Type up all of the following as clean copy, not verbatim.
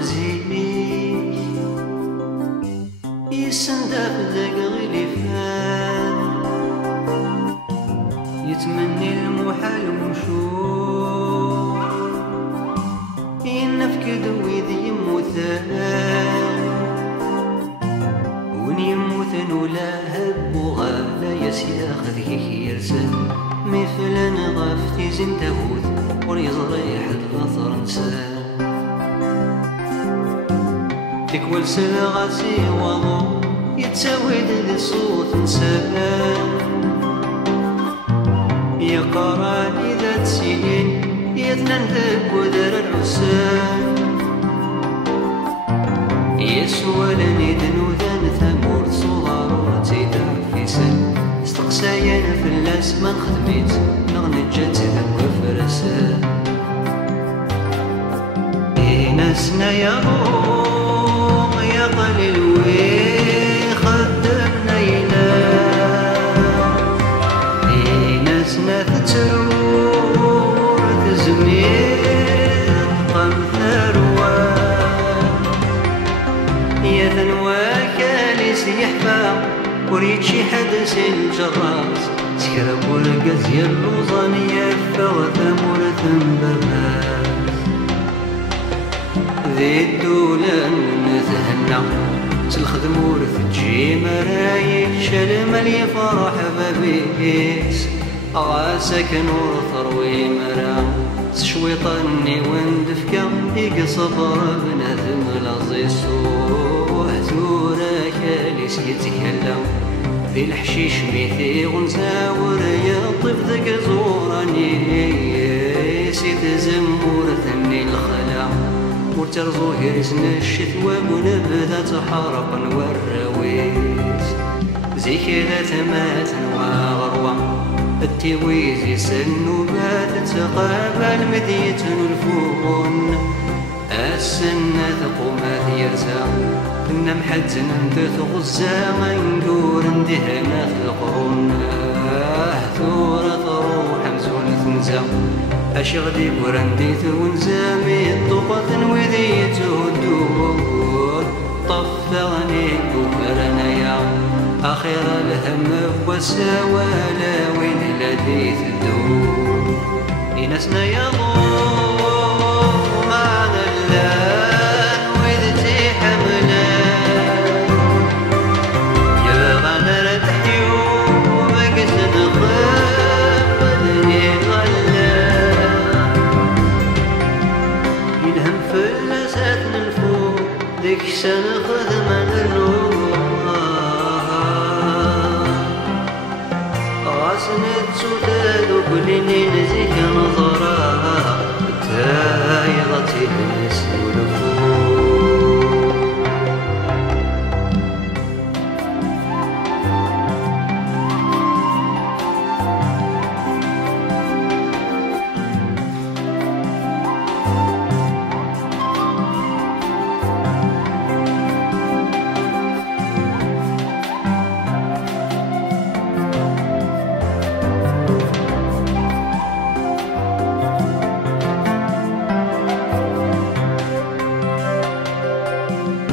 زيك يسندف ذاك غليفان يتمني المحال ومشوق ينفكد ويذ يموتان وين يموتن ولا هب وغالا يسياخذ يرسل مثلا غافتي زين تفوت وريزري حد غثر نسان تكوال سلغاسي وضو يتساويد ذي صوت نسان يا قراني ذات سنين يثنن ذاك ودار العسان يسوى لني دنوذان ثمور صغار ورتيدا في سن استقسايانا في اللاس ما نخدميت نغني جات ذاك فرسان ناسنا يا روم يا قليل وين خدمنا ينام ناسنا تترور تزمير قم ثروان يا ثنواك ليس يحفى وريد شي حدث الجراس سكرب ورقز يا اللوزان يفا وثمور ثنبابات ذي الدولان ونتهنى تلخدم ورث تجي مرايك شلم لي فرح بابيس ساكن ورثروي مرا شويطني وندفكا ديك صبر بنادم لازي الصوح ثورا كاليس يتكلم ذي الحشيش ميثي غنزاور يطف ذاك زوراني سيد زمور ثني الخلا ورترزو هرسنا الشتوى ونبدا تحرق والراويس زي كذا تمات وغروة التويز يسنو بات تقابل مدية الفون السنة تقومات يرزا كنا محزن ندث غزا منقور اندهنا في القرون ثورة تروح مزون تنزا أشغدي ورندي ونزامي الطوبة وذي تهدور طفغني وكرنايا أخير الهم وسوالا وين الذي تدور إنسنا يضوم معنا اللان وإذ تحملان يبغى نرتحيو وبقس نخاف بدني غلان يلهم فلسات الفوق ذيك سنخذ من النور نتسوداد وكلني نزيك نظرها تايضتي السلفون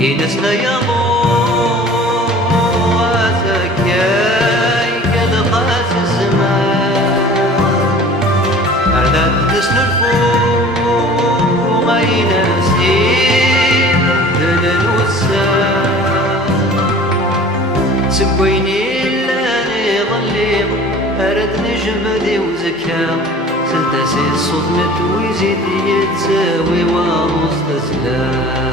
إنسنا يضواتك ياي كدقات الزمان على تسن الفوق غين سيد دلل والسان سبويني لاني ظليق أرد نجمدي وزكا سلتسي الصدمة ويزيد يتساوي ومستسلام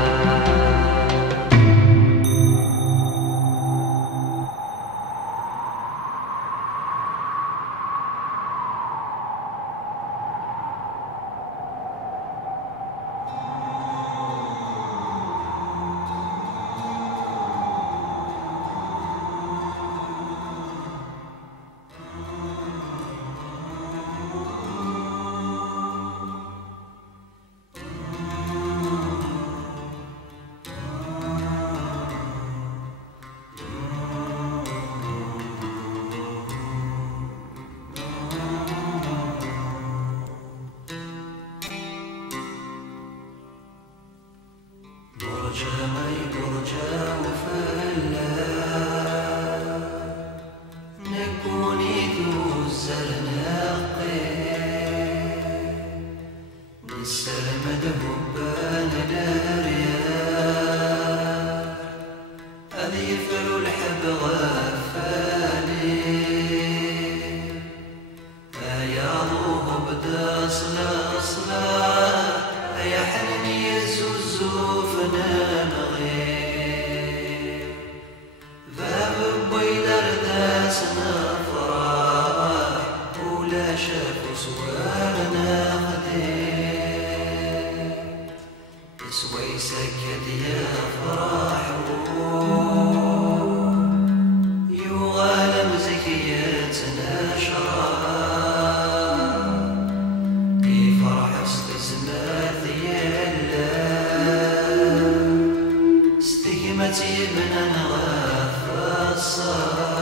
تيمنا نغفى الصار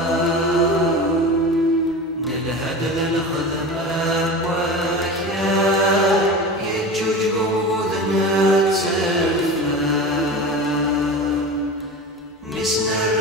نلهد للخدمة وكيا يجوج بوذنا تسفى مسنا